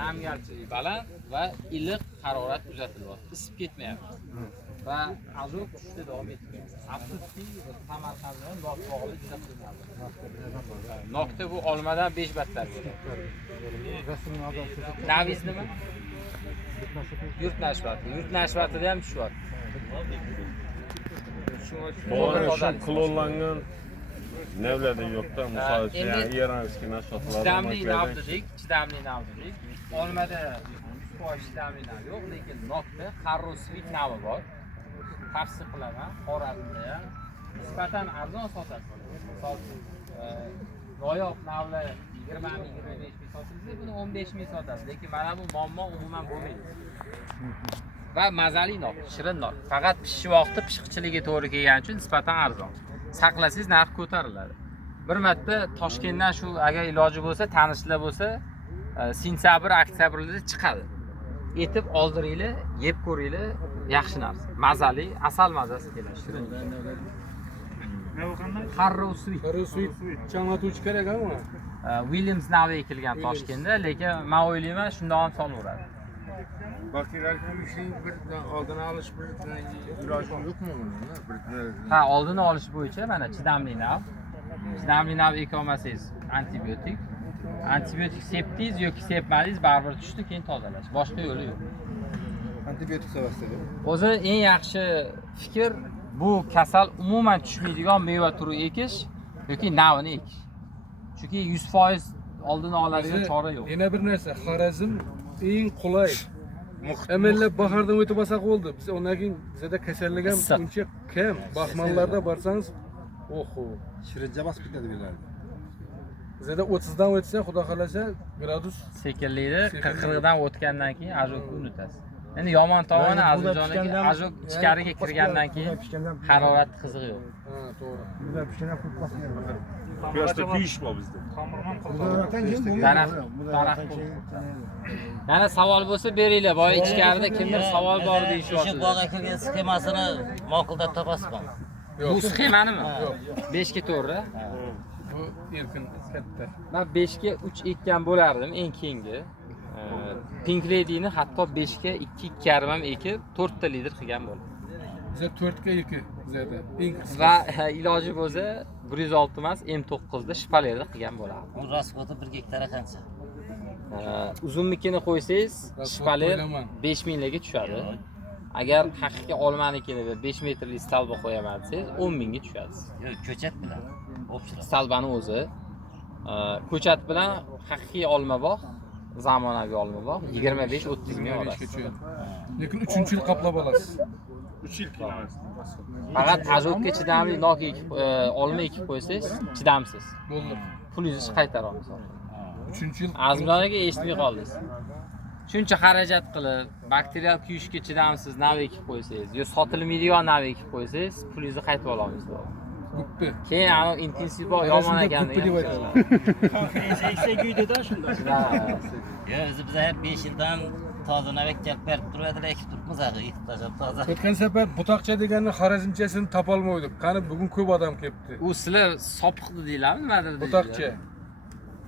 Namgarchilik baland va iliq harorat kuzatilyapti. Isib ketmayapti. Va azot tushishda davom etmoqda. Afsuski, Samarqandda nok bog'li juda qiynaldi. Nokda bu olmadan 5 battar bo'ladi. Navis nima? Yurt nashvati. Yurt nashvatida ham tushyapti. Shu klonlangan nevlerde yokta misal için İranski nashvatlar. Chidamli nav dedik, chidamli nav dedik. Olmada 100% chidamli nav yo'q, lekin nokda Harro Sweet navi bor. Tavsiya qilaman, Xorazmda ham nisbatan arzon sotasiz. Misol uchun noyob navlar 20-25 ming sotilsa, buni 15 ming sotasiz. Lekin mana bu muammo umuman bo'lmaydi. Va mazali nok, shirin nok. Faqat pishish vaqti pishiqchiligi to'g'ri kelgani uchun nisbatan arzon. Saqlasangiz narx ko'tariladi. Bir marta Toshkentdan shu agar iloji bo'lsa, tanishlar bo'lsa, sentyabr, oktyabrlarda chiqadi. Etib oldiringlar, yeb ko'ringlar, yaxshi narsa. Mazali, asal mazasi keladi, shirin. Harro Sweet. Harro Sweet changatuvchi kerak uni. Williams navi ekilgan Toshkentda, lekin men o'ylayman, shundan ham solaveradi. Bakteriyalar ishning bir oldini olish bir iloji yo'qmi buni? Ha, oldini olish bo'yicha mana chidamli nav. Chidamli nav eka olmasangiz antibiotik. Antibiotik sepdingiz yoki sepmadingiz, baribir tushdi, keyin tozalash. Boshqa yo'li yo'q. Antibiotik sevasizmi? O'zi eng yaxshi fikr bu kasal umuman tushmaydigan meva turi ekish yoki navini ekish. Chunki 100% oldini oladigan chora yo'q. Yana bir narsa, Xorazm eng qulay. Amallab bahordan o'tib olsak bo'ldi. Biz undan keyin bizda kasallik ham uncha kam. Baxmallarda borsangiz, oho, Shirincha bosib ketadi bular. bizda 30 dan o'tsa, xudo xolasa gradus sekinlikda 40 dan o'tgandan keyin ajokni unutasiz. Endi yomon tomoni Azizjonika ajok ichkariga kirgandan keyin harorat qizig'i yo'q. Ha, to'g'ri. Bular pishgan ko'p bosgan. Biraz piyish bor bizda. Yana savol bo'lsa beringlar. Boya ichkarida kimdir savol bor deyishyapti. Shu bog'ga kirgan sxemasini ma'qullab topasizmi? Bu sxemanimi? 5 ga to'g'ri. Bu erkin katta. Men 5 ga 3 ekkan bo'lardim eng keyingi. Pink Lady'ni hatto 5 ga 2.5 ham ekib 4 ta litr qilgan bo'ldim. Bizda 4 ga 2 bizda. Eng qisqa. Va iloji bo'lsa 106 emas, M9 da shpalerda qilgan bo'lardim. Bu rasxoti 1 gektarga qancha? Uzunlikini qo'ysangiz, shpaler 5000 larga tushadi. Agar haqiqiy olmanikini 5 metrli stalba qo'yaman desangiz, 10 mingga tushadi. Yo'q, ko'chat bilan. O'pchilar. Stalbani o'zi ko'chat bilan haqiqiy olma bog', zamonaviy olma bog' 25-30 ming olasiz. Lekin 3-yil qoplab olasiz. 3 yil kelamas. Faqat ajokka chidamli nok ekib, olma ekib qo'ysangiz, chidamsiz. Bo'ldi. Pulingizni qaytara olasiz. 3-yil Azmlarga eshitmay qoldingiz. Shuncha xarajat qilib, bakterial kuyishga chidamsiz nav ekib qo'ysangiz, yo sotilmaydigan nav ekib qo'ysangiz, pulingizni qaytib ola olasiz. guppi. Keyin ana intensiv bog' yomon ekan. Guppi deb aytadi. Eksak uyda shunda. Yo'q, o'zi biz ham 5 yildan toza navak kelib berib turadilar, ekib turibmiz, ekib tashlab toza. O'tgan safar butoqcha deganni xorazmchasini topolmaydik. Qani bugun ko'p odam kelibdi. U sizlar sopiq dedinglarmi, nimadir? Butoqcha.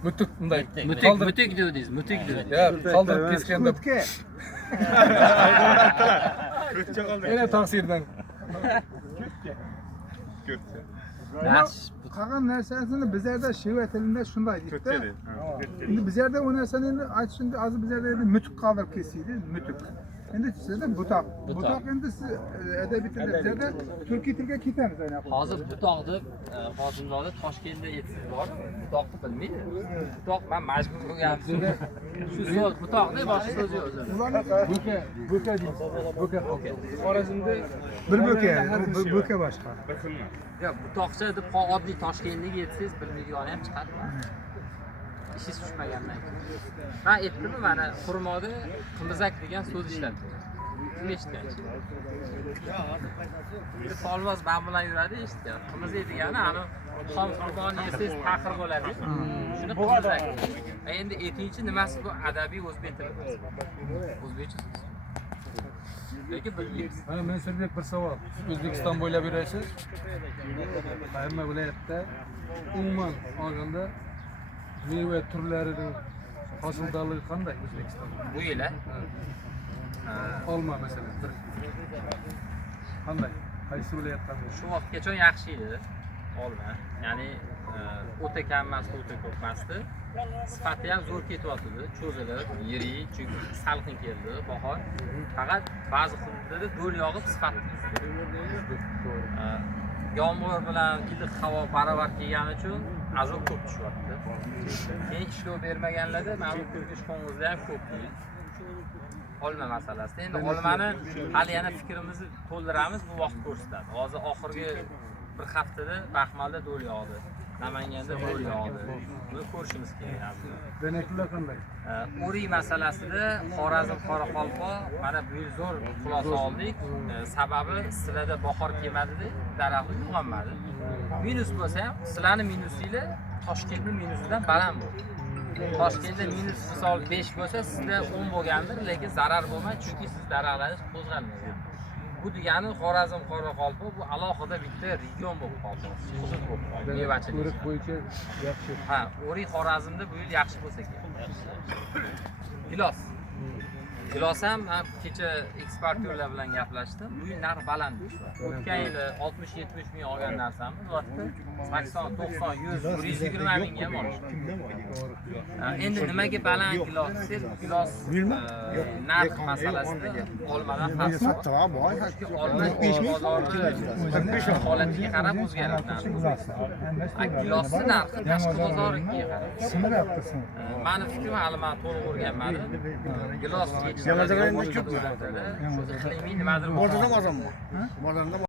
Mutuk bunday. Mutuk dedingiz, mutuk dedingiz. Ya, qoldirib keskanda. Yana taqsirdan. Qolgan narsasini bizlarda Shiva tilida shunday deydi. Endi bizlarda u narsani endi aytishimda hozir bizlarda endi mutuk qoldirib kesaydi, mutuk. Endi sizda butoq. Butoq endi siz adabiy tilda bizlarda turkiy tilga ketamiz aynan. Hozir butoq deb Qosimjonda Toshkentda etsiz bor. Butoqni bilmaydi. Butoq men majbur bo'lganman. Shu so'z butoq deb boshqa so'z yo'q o'zi. Bo'ka deymiz. Bo'ka. Xorazmda Bir bo'ka boshqa. Ya butoqcha deb oddiy Toshkentdagi etsangiz bilmaydigani ham chiqadi. Ishingiz tushmagandan keyin. Men aytdim, mana xurmoda qimizak degan so'z ishladim. Shuni eshitgansiz. Folvoz men bilan yuradi, eshitgan. Qimizak degani ana xom xurmoni yesangiz taqir bo'ladi. Shuni qimizak. Endi etinchi nimasi bu adabiy o'zbek tili. O'zbekcha so'z. lekin bilmaymiz. Mana men sizga bir savol. O'zbekiston bo'ylab yurasiz. Hamma viloyatda umuman olganda meva turlarining hosildorligi qanday O'zbekistonda? Bu yil Olma masalan bir. Qanday? Qaysi viloyatdan? shu vaqtgacha yaxshi edi. Olma. Ya'ni o'ta kam emas, o'ta ko'p emasdi. Sifati ham zo'r ketyapti, cho'zilib, yirik, chunki salqin keldi bahor. Faqat ba'zi hududlarda do'l yog'ib sifati tushdi. Yomg'ir bilan iliq havo baravar kelgani uchun azob ko'p tushyapti. Keyin ishlov bermaganlarda mana bu ko'rgish qo'ng'izda ham ko'p deydi. Olma masalasida. Endi olmani hali yana fikrimizni to'ldiramiz, bu vaqt ko'rsatadi. Hozir oxirgi bir haftada Baxmalda do'l yog'di. Namanganda do'l yog'di. Buni ko'rishimiz kerak. Deneklar qanday? O'rik masalasida Xorazm Qoraqalpoq mana bu yil zo'r xulosa oldik. Sababi sizlarda bahor kelmadi-da, daraxt uyg'onmadi. Minus bo'lsa ham, sizlarning minusinglar Toshkentning minusidan baland bo'ldi. Toshkentda minus misol 5 bo'lsa, sizda 10 bo'lgandir, lekin zarar bo'lmaydi, chunki siz daraxtlarni qo'zg'almaysiz. Bu degani Xorazm Qoraqalpoq bu alohida bitta region bo'lib qoldi. Hudud bo'lib qoldi. Mevachilik. O'rik bo'yicha yaxshi. Ha, O'rik Xorazmda bu yil yaxshi bo'lsa kerak. Gilos. Gilos ham kecha eksportyorlar bilan gaplashdim. Bu yil narx baland deyapti. O'tgan yili 60-70 ming olgan narsamiz, bu vaqtda 80, 90, 100, 120 mingga ham olishdi. Endi nimaga baland gilos desangiz, gilos narx masalasida olmadan farq bor. Olma bozorni holatiga qarab o'zgaradi. Gilosni narxi tashqi bozorga qarab. Mani fikrim hali men to'liq o'rganmadim. Gilos iqlimiy nimadir bor.